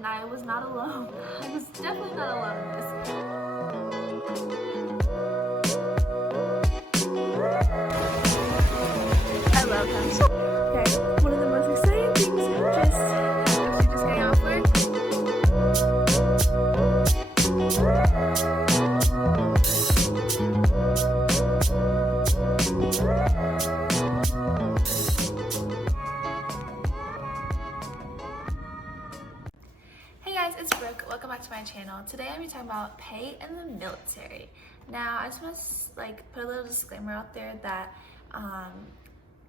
and I was not alone. I was definitely not alone in this. I love having. Okay, one of the most exciting things just getting off work. Hey guys, it's Brooke. Welcome back to my channel. Today I'm going to be talking about pay in the military. Now, I just want to put a little disclaimer out there that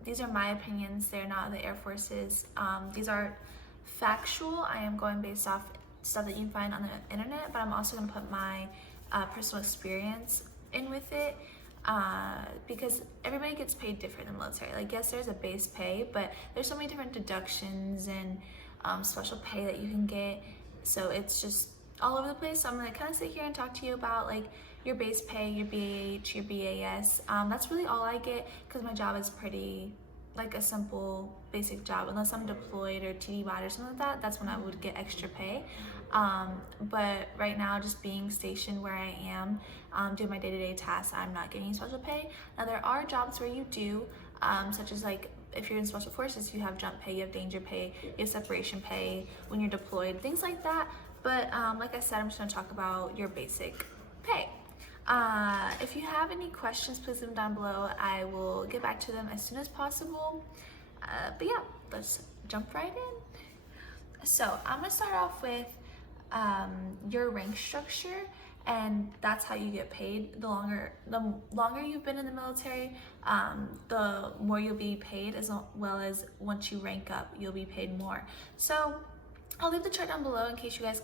these are my opinions. They're not the Air Force's. These are factual. I am going based off stuff that you can find on the internet, but I'm also going to put my personal experience in with it because everybody gets paid different in the military. Like, yes, there's a base pay, but there's so many different deductions and special pay that you can get. So it's just all over the place. So I'm gonna kind of sit here and talk to you about like your base pay, your BAH, your BAS. That's really all I get because my job is pretty like a simple basic job. Unless I'm deployed or TDY or something like that, that's when I would get extra pay. But right now, just being stationed where I am, doing my day-to-day tasks, I'm not getting special pay. Now there are jobs where you do, such as like if you're in special forces, you have jump pay, you have danger pay, you have separation pay when you're deployed, things like that. But like I said, I'm just gonna talk about your basic pay. If you have any questions, please leave them down below. I will get back to them as soon as possible. But yeah, let's jump right in. So I'm gonna start off with your rank structure, and that's how you get paid. The longer you've been in the military, the more you'll be paid, as well as once you rank up, you'll be paid more. So I'll leave the chart down below in case you guys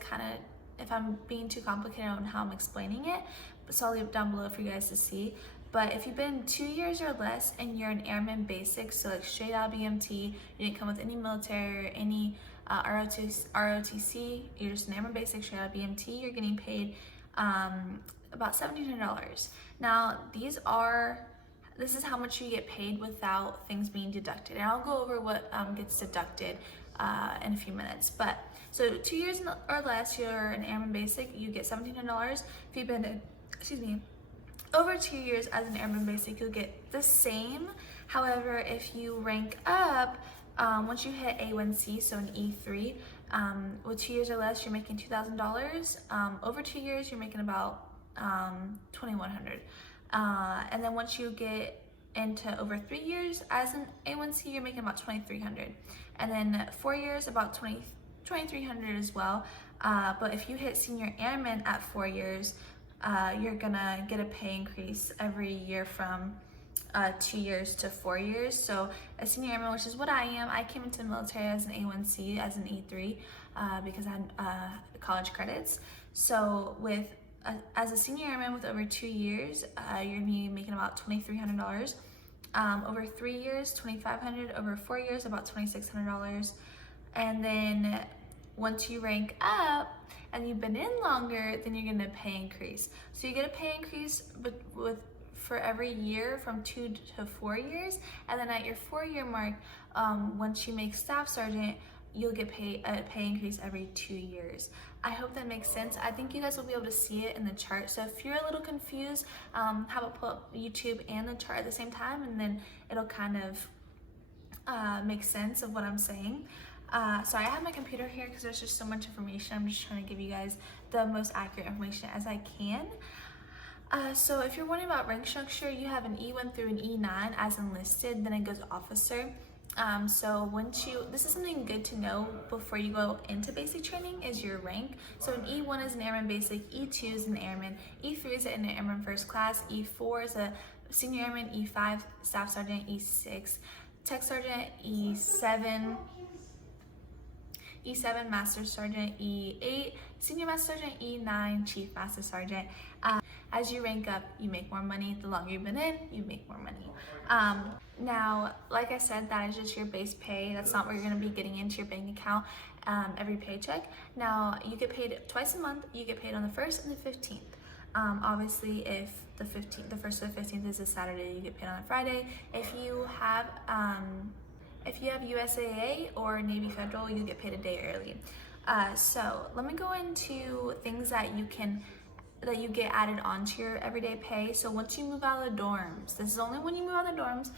if I'm being too complicated on how I'm explaining it. So I'll leave it down below for you guys to see. But if you've been 2 years or less and you're an airman basic, so like straight out of BMT, you didn't come with any military or any ROTC, you're just an airman basic straight out of BMT, you're getting paid about $1,700. Now this is how much you get paid without things being deducted, and I'll go over what gets deducted in a few minutes. But so 2 years or less, you're an airman basic, you get $1,700. If you've been over 2 years as an airman basic, you'll get the same. However, if you rank up, once you hit A1C, so an E3, with 2 years or less, you're making $2,000. Over 2 years, you're making about $2,100. And then once you get into over 3 years as an A1C, you're making about $2,300. And then 4 years, about $2,300 as well. But if you hit senior airman at 4 years, you're gonna get a pay increase every year from 2 years to 4 years. So a senior airman, which is what I am, I came into the military as an A1C, as an E3, because I had college credits. So as a senior airman with over 2 years, you're gonna be making about $2,300. Over 3 years, $2,500. Over 4 years, about $2,600. And then once you rank up and you've been in longer, then you're gonna pay increase. So you get a pay increase for every year from 2 to 4 years, and then at your 4-year mark, once you make staff sergeant, you'll get a pay increase every 2 years. I hope that makes sense. I think you guys will be able to see it in the chart. So if you're a little confused, have it pull up YouTube and the chart at the same time, and then it'll kind of make sense of what I'm saying. So I have my computer here because there's just so much information. I'm just trying to give you guys the most accurate information as I can. So if you're wondering about rank structure, you have an E1 through an E9 as enlisted, then it goes officer. So this is something good to know before you go into basic training, is your rank. So an E1 is an airman basic, E2 is an airman, E3 is an airman first class, E4 is a senior airman, E5 staff sergeant, E6 tech sergeant, E7 master sergeant, E8 senior master sergeant, E9 chief master sergeant. As you rank up, you make more money. The longer you've been in, you make more money. Now, like I said, that is just your base pay. That's not what you're going to be getting into your bank account every paycheck. Now, you get paid twice a month. You get paid on the 1st and the 15th. Obviously, if the 1st or the 15th is a Saturday, you get paid on a Friday. If you have USAA or Navy Federal, you get paid a day early. So let me go into things that you get added onto your everyday pay. So once you move out of the dorms, this is only when you move out of the dorms.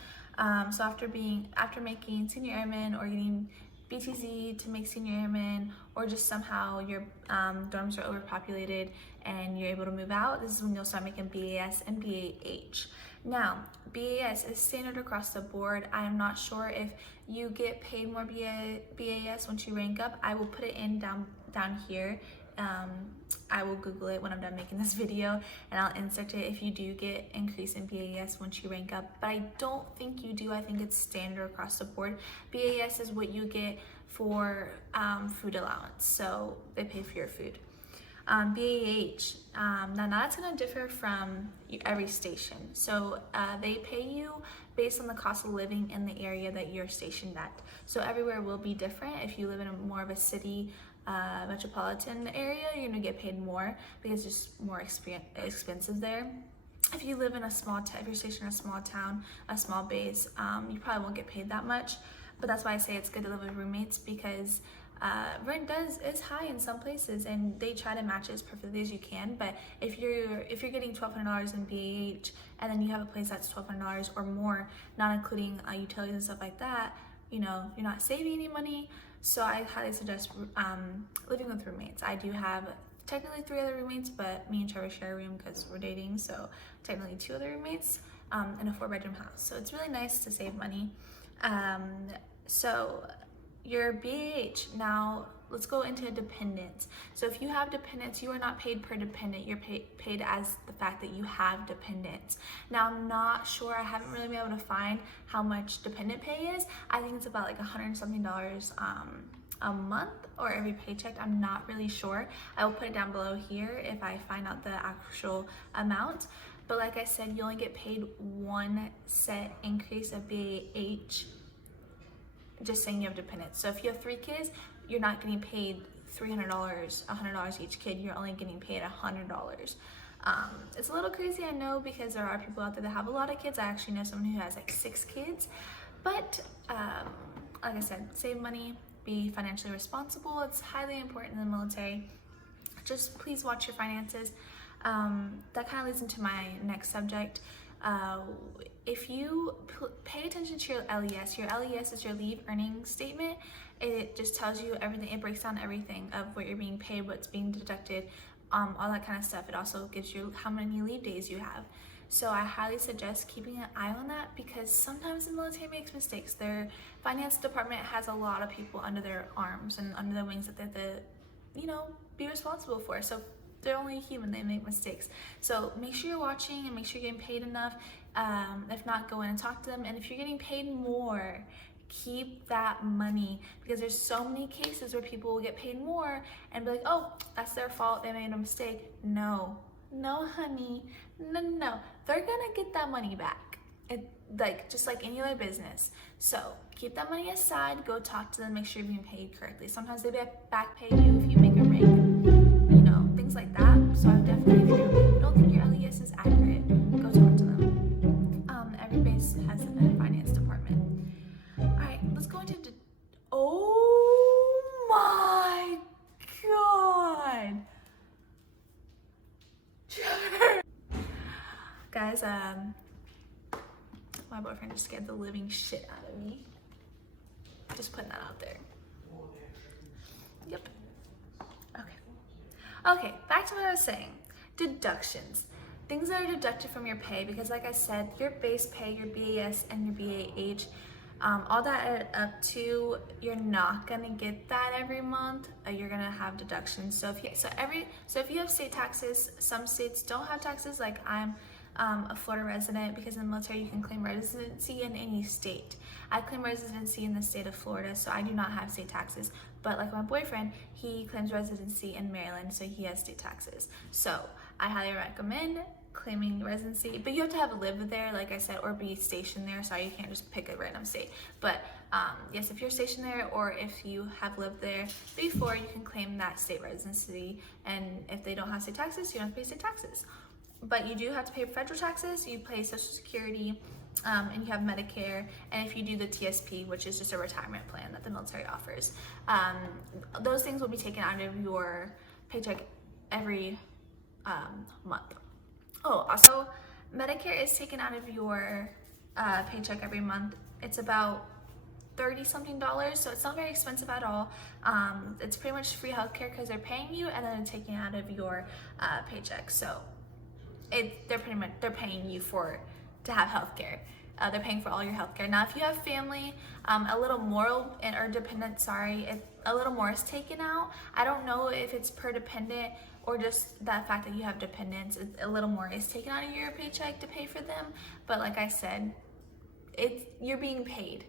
So after making senior airman or getting BTZ to make senior airman, or just somehow your dorms are overpopulated and you're able to move out, this is when you'll start making BAS and BAH. Now, BAS is standard across the board. I am not sure if you get paid more BAS once you rank up. I will put it in down here. I will Google it when I'm done making this video, and I'll insert it if you do get increase in BAS once you rank up, but I don't think you do. I think it's standard across the board. BAS is what you get for food allowance, so they pay for your food. BAH, now that's going to differ from every station. So they pay you based on the cost of living in the area that you're stationed at. So everywhere will be different. If you live in more of a city, metropolitan area, you're going to get paid more because it's just more expensive there. If you live in a small town, if you're stationed in a small town, a small base, you probably won't get paid that much. But that's why I say it's good to live with roommates, because rent is high in some places, and they try to match it as perfectly as you can. But if you're getting $1,200 in BAH, and then you have a place that's $1,200 or more, not including utilities and stuff like that, you know, you're not saving any money. So I highly suggest living with roommates. I do have technically 3 other roommates, but me and Trevor share a room because we're dating, so technically 2 other roommates in a 4-bedroom house. So it's really nice to save money. So your BAH, now let's go into dependents. So if you have dependents, you are not paid per dependent, you're paid as the fact that you have dependents. Now I'm not sure, I haven't really been able to find how much dependent pay is. I think it's about like $100 and something a month or every paycheck. I'm not really sure. I will put it down below here if I find out the actual amount. But like I said, you only get paid 1 set increase of BAH, just saying you have dependents. So if you have 3 kids, you're not getting paid $300, $100 each kid. You're only getting paid $100. It's a little crazy, I know, because there are people out there that have a lot of kids. I actually know someone who has like 6 kids. But like I said, save money, be financially responsible. It's highly important in the military. Just please watch your finances. That kind of leads into my next subject. If you pay attention to your LES is your leave earning statement. It just tells you everything. It breaks down everything of what you're being paid, what's being deducted, all that kind of stuff. It also gives you how many leave days you have. So I highly suggest keeping an eye on that, because sometimes the military makes mistakes. Their finance department has a lot of people under their arms and under their wings that they have to, be responsible for. So they're only human, they make mistakes. So make sure you're watching and make sure you're getting paid enough. If not, go in and talk to them. And if you're getting paid more, keep that money, because there's so many cases where people will get paid more and be like, oh, that's their fault, they made a mistake. No, honey, no. They're gonna get that money back. Just like any other business. So keep that money aside, go talk to them, make sure you're being paid correctly. Sometimes they back pay you if you make a rank, things like that. So I'm definitely, if you don't think your LES is accurate, go talk to them. Every base has a finance department. All right, let's go into oh my god. Guys, my boyfriend just scared the living shit out of me. Just putting that out there. Yep. Okay, back to what I was saying. Deductions. Things that are deducted from your pay, because like I said, your base pay, your BAS and your BAH, all that added up to, you're not gonna get that every month. You're gonna have deductions. So if you have state taxes, some states don't have taxes. Like I'm a Florida resident, because in the military you can claim residency in any state. I claim residency in the state of Florida, so I do not have state taxes. But like my boyfriend, he claims residency in Maryland, so he has state taxes. So I highly recommend claiming residency, but you have to have lived there, like I said, or be stationed there. Sorry, you can't just pick a random state. But yes, if you're stationed there, or if you have lived there before, you can claim that state residency. And if they don't have state taxes, you don't have to pay state taxes. But you do have to pay federal taxes. You pay Social Security, and you have Medicare, and if you do the TSP, which is just a retirement plan that the military offers, those things will be taken out of your paycheck every month. Oh, also, Medicare is taken out of your paycheck every month. It's about $30 something, so it's not very expensive at all. It's pretty much free healthcare because they're paying you and then they're taking it out of your paycheck. So they're paying you to have healthcare. They're paying for all your healthcare. Now, if you have family, a little more or dependent, a little more is taken out. I don't know if it's per dependent or just that fact that you have dependents. A little more is taken out of your paycheck to pay for them. But like I said, you're being paid.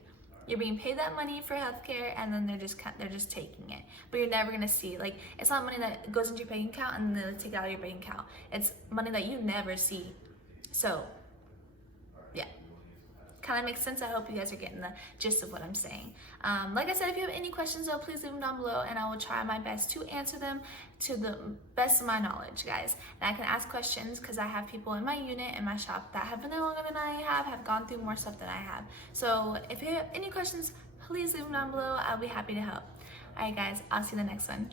You're being paid that money for healthcare, and then they're just taking it. But you're never gonna see, like, it's not money that goes into your bank account and then they take it out of your bank account. It's money that you never see. So, yeah, kind of makes sense. I hope you guys are getting the gist of what I'm saying. Like I said, if you have any questions, though, please leave them down below, and I will try my best to answer them to the best of my knowledge, guys. And I can ask questions because I have people in my unit, in my shop, that have been there longer than I have gone through more stuff than I have. So if you have any questions, please leave them down below. I'll be happy to help. All right, guys, I'll see you in the next one.